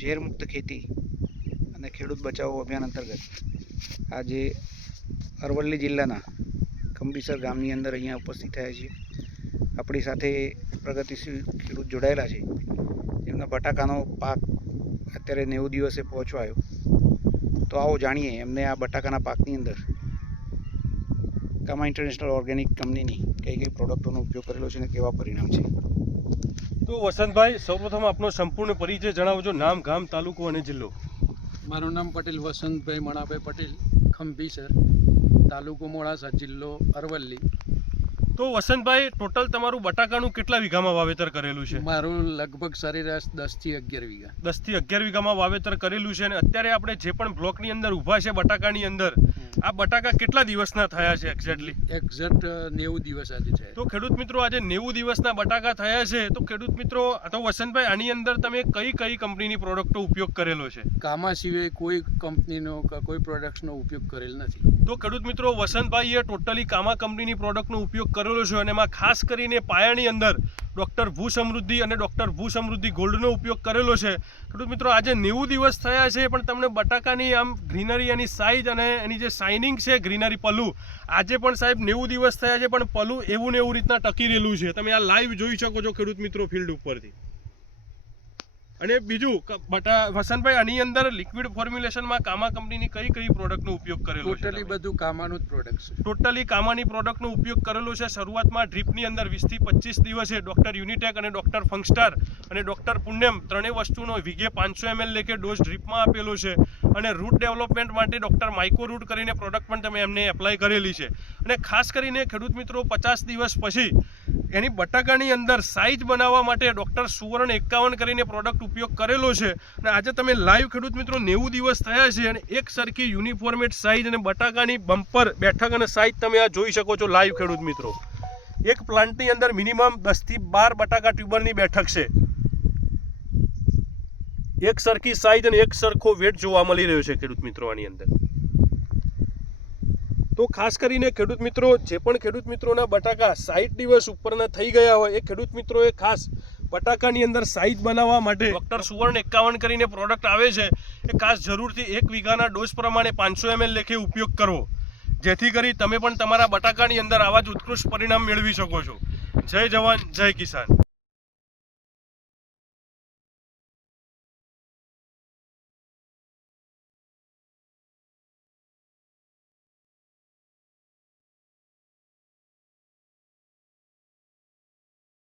ઝેરમુક્ત ખેતી અને ખેડૂત બચાવો અભિયાન અંતર્ગત આજે અરવલ્લી જિલ્લાના કંબીસર ગામની અંદર અહીંયા ઉપસ્થિત થયા છીએ. આપણી સાથે પ્રગતિશીલ ખેડૂત જોડાયેલા છે. એમના બટાકાનો પાક અત્યારે નેવું દિવસે પહોંચવાયો તો આવો જાણીએ, એમને આ બટાકાના પાકની અંદર કામા ઇન્ટરનેશનલ ઓર્ગેનિક કંપનીની કઈ કઈ પ્રોડક્ટોનો ઉપયોગ કરેલો છે અને કેવા પરિણામ છે? તો વસંતભાઈ સૌપ્રથમ આપનો સંપૂર્ણ પરિચય જણાવજો નામ ગામ તાલુકો અને જિલ્લો. મારું નામ પટેલ વસંતભાઈ મણાભાઈ પટેલ ખંભીસર તાલુકો મોડાસા જિલ્લો અરવલ્લી. તો વસંતભાઈ ટોટલ તમારું બટાકાનું કેટલા વીઘામાં વાવેતર કરેલું છે? મારું લગભગ સરેરાશ દસથી અગિયાર વીઘા. દસથી અગિયાર વીઘામાં વાવેતર કરેલું છે અને અત્યારે આપણે જે પણ બ્લોકની અંદર ઊભા છે બટાકાની અંદર આ બટાકા કેટલા દિવસના થયા છે એક્ઝેક્ટલી એક્ઝેક્ટ નેવું દિવસ આજે છે. તો ખેડૂત મિત્રો આજે નેવું દિવસના બટાકા થયા છે. તો ખેડૂત મિત્રો તો વસંતભાઈ આની અંદર તમે કઈ કઈ કંપનીની પ્રોડક્ટનો ઉપયોગ કરેલો છે? કામા સિવાય કોઈ કંપનીનો કોઈ પ્રોડક્ટ્સનો ઉપયોગ કરેલ નથી. તો ખેડૂત મિત્રો વસંતભાઈએ ટોટલી કામા કંપનીની પ્રોડક્ટનો ઉપયોગ કરેલો છે અને એમાં ખાસ કરીને પાયાની અંદર ડૉક્ટર ભૂ સમૃદ્ધિ અને ડૉક્ટર ભૂ સમૃદ્ધિ ગોલ્ડનો ઉપયોગ કરેલો છે. ખેડૂત મિત્રો, આજે નેવું દિવસ થયા છે, પણ તમને બટાકાની આમ ગ્રીનરી એની સાઇઝ અને એની જે શાઇનિંગ છે, ગ્રીનરી પલ્લુ, આજે પણ સાહેબ નેવું દિવસ થયા છે, પણ પલ્લુ એવું ને એવું રીતના ટકી રહેલું છે. તમે આ લાઈવ જોઈ શકો છો ખેડૂત મિત્રો ફિલ્ડ ઉપરથી. અને બીજું બટા વસંતભાઈ આની અંદર લિક્વિડ ફોર્મ્યુલેશનમાં કામા કંપનીની કઈ કઈ પ્રોડક્ટનો ઉપયોગ કરેલો છે ટોટલી બધું કામાનું જ પ્રોડક્ટ છે. ટોટલી કામાની પ્રોડક્ટનો ઉપયોગ કરેલો છે. શરૂઆતમાં ડ્રીપની અંદર વીસથી પચીસ દિવસે ડૉક્ટર યુનિટેક અને ડૉક્ટર ફંગસ્ટાર અને ડૉક્ટર પુણ્યમ ત્રણેય વસ્તુનો વીઘે પાંચસો એમએલ લેખે ડોઝ ડ્રીપમાં આપેલો છે. અને રૂટ ડેવલપમેન્ટ માટે ડૉક્ટર માઇકો રૂટ કરીને પ્રોડક્ટ પણ તમે એમને એપ્લાય કરેલી છે. અને ખાસ કરીને ખેડૂત મિત્રો, પચાસ દિવસ પછી એની બટાકાની અંદર સાઇઝ બનાવવા માટે ડૉક્ટર સુવર્ણ એકાવન કરીને પ્રોડક્ટ ઉપયોગ કરેલો છે. અને આજે તમે લાઈવ ખેડૂત મિત્રો નેવું દિવસ થયા છે અને એક સરખી યુનિફોર્મેટ સાઇઝ અને બટાકાની બમ્પર બેઠક અને સાઇઝ તમે આ જોઈ શકો છો લાઈવ ખેડૂત મિત્રો. એક પ્લાન્ટની અંદર મિનિમમ દસથી બાર બટાકા ટ્યુબરની બેઠક છે. એક સરખી સાઈઝ અને એક સરખો વેટ જોવા મળી રહ્યો છે ખેડૂત મિત્રો આની અંદર. તો ખાસ કરીને ખેડૂત મિત્રો, જે પણ ખેડૂત મિત્રોના બટાકા સાઠ દિવસ ઉપરના થઈ ગયા હોય, એ ખેડૂત મિત્રોએ ખાસ બટાકાની અંદર સાઈઝ બનાવવા માટે ડૉક્ટર સુવર્ણ એકાવન કરીને પ્રોડક્ટ આવે છે, એ ખાસ જરૂરથી એક વીઘાના ડોઝ પ્રમાણે પાંચસો એમએલ લેખે ઉપયોગ કરવો. જેથી કરી તમે પણ તમારા બટાકાની અંદર આવા જ ઉત્કૃષ્ટ પરિણામ મેળવી શકો છો. જય જવાન, જય કિસાન.